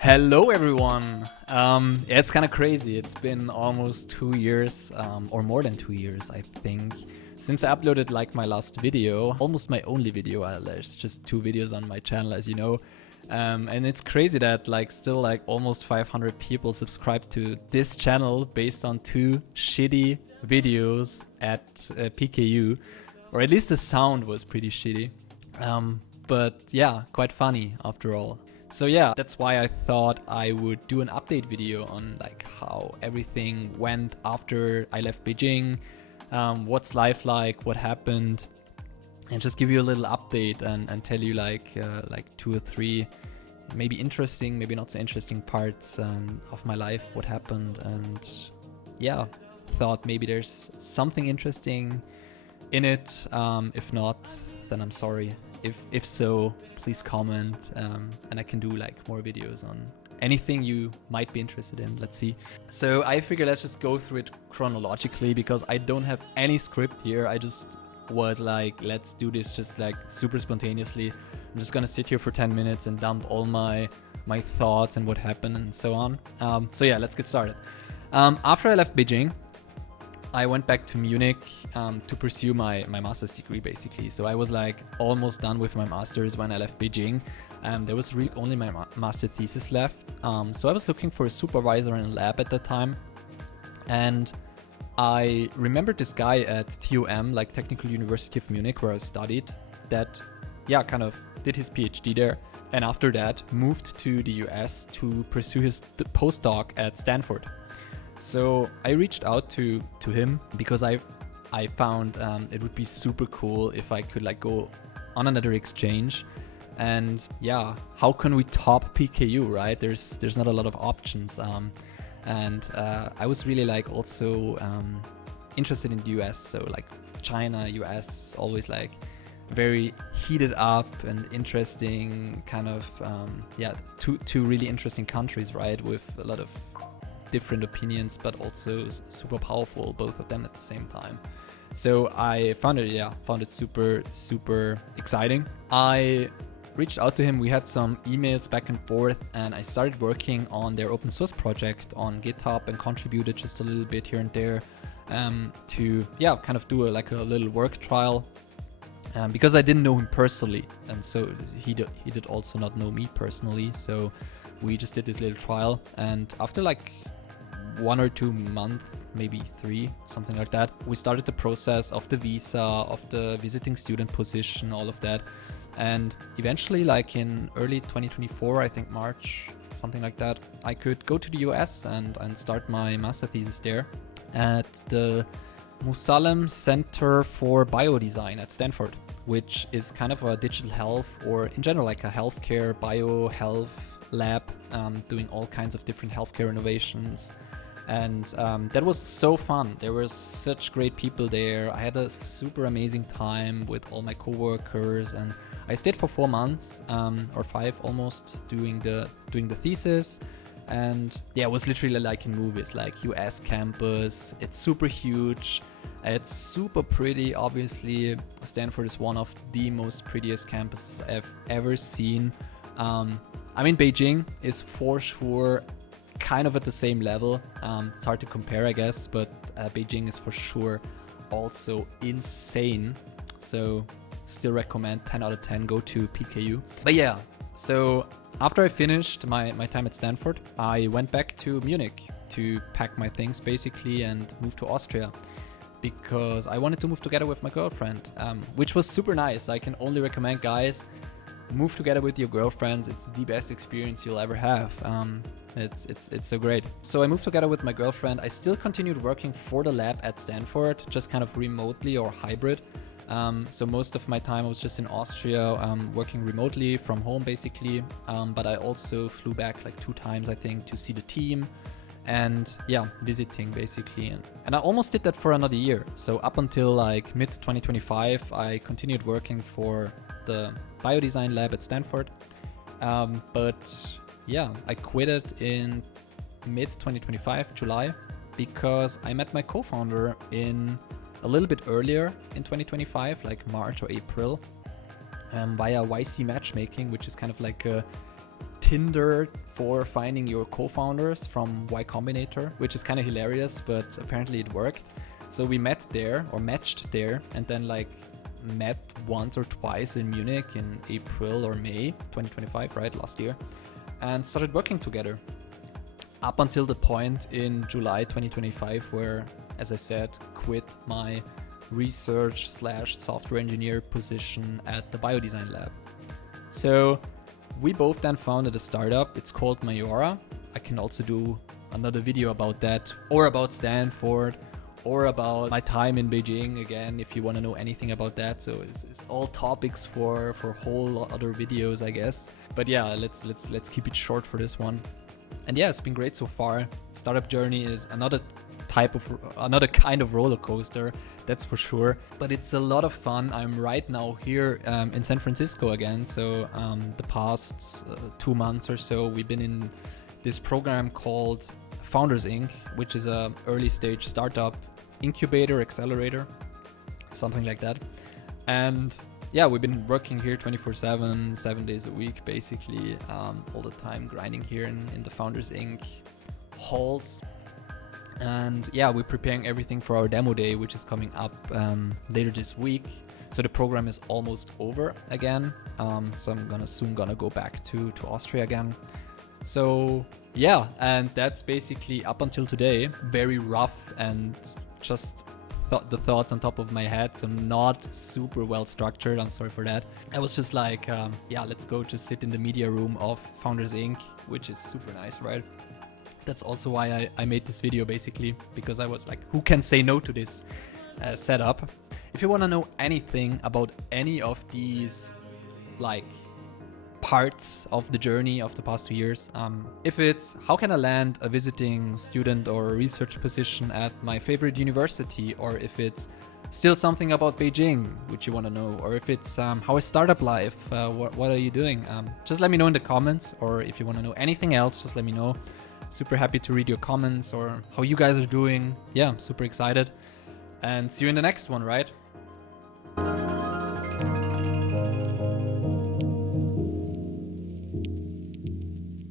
Hello everyone! It's kind of crazy. It's been almost 2 years, or more than 2 years, I think, since I uploaded like my last video, almost my only video. There's just 2 videos on my channel, as you know. And it's crazy that still almost 500 people subscribe to this channel based on 2 shitty videos at PKU, or at least the sound was pretty shitty. But yeah, quite funny after all. So yeah, that's why I thought I would do an update video on how everything went after I left Beijing, what's life like, what happened, and just give you a little update and tell you 2 or 3 maybe interesting, maybe not so interesting parts of my life, what happened. And yeah, thought maybe there's something interesting in it. If not, then I'm sorry. If so, please comment, and I can do more videos on anything you might be interested in. Let's see. So I figure let's just go through it chronologically, because I don't have any script here. I just was let's do this just super spontaneously. I'm just gonna sit here for 10 minutes and dump all my thoughts and what happened and so on. So yeah, let's get started. After I left Beijing, I went back to Munich to pursue my master's degree, basically. So I was almost done with my master's when I left Beijing. There was really only my master thesis left. So I was looking for a supervisor in a lab at that time. And I remembered this guy at TUM, Technical University of Munich, where I studied, that kind of did his PhD there. And after that moved to the US to pursue his postdoc at Stanford. So I reached out to him because I found it would be super cool if I could go on another exchange. And yeah, how can we top PKU, right? There's not a lot of options. And I was really also interested in the US. So China, US is always very heated up and interesting kind of, two really interesting countries, right? With a lot of different opinions, but also super powerful, both of them at the same time. So I found it super exciting. I reached out to him. We had some emails back and forth, and I started working on their open source project on GitHub and contributed just a little bit here and there to kind of do a little work trial, because I didn't know him personally, and so he did also not know me personally. So we just did this little trial, and after 1 or 2 months, maybe 3, something like that, we started the process of the visa, of the visiting student position, all of that. And eventually, in early 2024, I think March, something like that, I could go to the US and start my master thesis there at the Musalem Center for Biodesign at Stanford, which is kind of a digital health, or in general a healthcare biohealth lab, doing all kinds of different healthcare innovations. And that was so fun. There were such great people there. I had a super amazing time with all my coworkers, and I stayed for 4 months, or 5 almost, doing the thesis. And yeah, it was literally like in movies, US campus. It's super huge. It's super pretty. Obviously, Stanford is one of the most prettiest campuses I've ever seen. Beijing is for sure kind of at the same level. It's hard to compare, I guess, but Beijing is for sure also insane. So still recommend 10 out of 10 go to PKU. But yeah, so after I finished my time at Stanford, I went back to Munich to pack my things basically and move to Austria, because I wanted to move together with my girlfriend, which was super nice. I can only recommend, guys, move together with your girlfriends. It's the best experience you'll ever have. It's so great. So I moved together with my girlfriend. I still continued working for the lab at Stanford, just kind of remotely or hybrid. So most of my time I was just in Austria, working remotely from home basically. But I also flew back 2 times, I think, to see the team and visiting basically. And I almost did that for another year. So up until mid 2025, I continued working for the biodesign lab at Stanford. But yeah, I quit it in mid 2025, July, because I met my co-founder in a little bit earlier in 2025, March or April, via YC matchmaking, which is kind of a Tinder for finding your co-founders from Y Combinator, which is kind of hilarious, but apparently it worked. So we met there, or matched there, and then like met once or twice in Munich in April or May 2025, right, last year, and started working together up until the point in July 2025 where, as I said, quit my research / software engineer position at the biodesign lab. So we both then founded a startup. It's called Mayora. I can also do another video about that, or about Stanford, or about my time in Beijing again, if you want to know anything about that. So it's all topics for whole other videos, I guess. But yeah, let's keep it short for this one. And yeah, it's been great so far. Startup journey is another kind of roller coaster, that's for sure. But it's a lot of fun. I'm right now here in San Francisco again. So the past 2 months or so, we've been in this program called Founders Inc., which is a early stage startup incubator, accelerator, something like that. And yeah, we've been working here 24/7, 7 days a week, basically, all the time, grinding here in the Founders Inc. halls. And yeah, we're preparing everything for our demo day, which is coming up later this week. So the program is almost over again. So I'm soon gonna go back to Austria again. So yeah, and that's basically up until today. Very rough and just the thoughts on top of my head, so not super well structured. I'm sorry for that. I was just like, yeah, let's go just sit in the media room of Founders Inc., which is super nice, right? That's also why I made this video, basically, because I was like, who can say no to this setup? If you want to know anything about any of these like parts of the journey of the past 2 years, if it's how can I land a visiting student or research position at my favorite university, or if it's still something about Beijing which you want to know, or if it's how is startup life, what are you doing, just let me know in the comments. Or if you want to know anything else, just let me know. Super happy to read your comments or how you guys are doing. Yeah, I'm super excited, and see you in the next one, right?